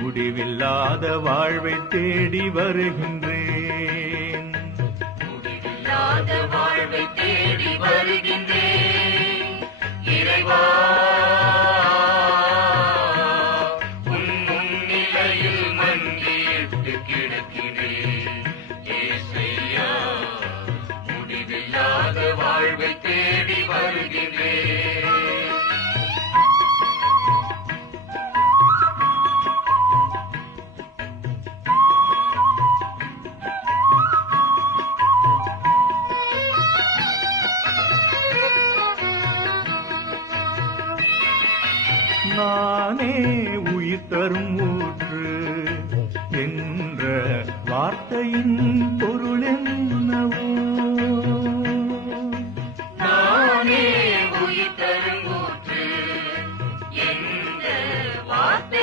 முடிவில்லாத வாழ்வை தேடி வருகின்றேன். முடிவில்லாத வாழ்வை தேடி வருகின்றேன். இறைவா, உன் முன்னிலையில் மண்டியிட்டு கிடக்கிறேன். ஏசையா, முடிவில்லாத வாழ்வை தேடி வருகின்றேன். நானே உயிர் தரும் ஊற்று என்ற வார்த்தையின்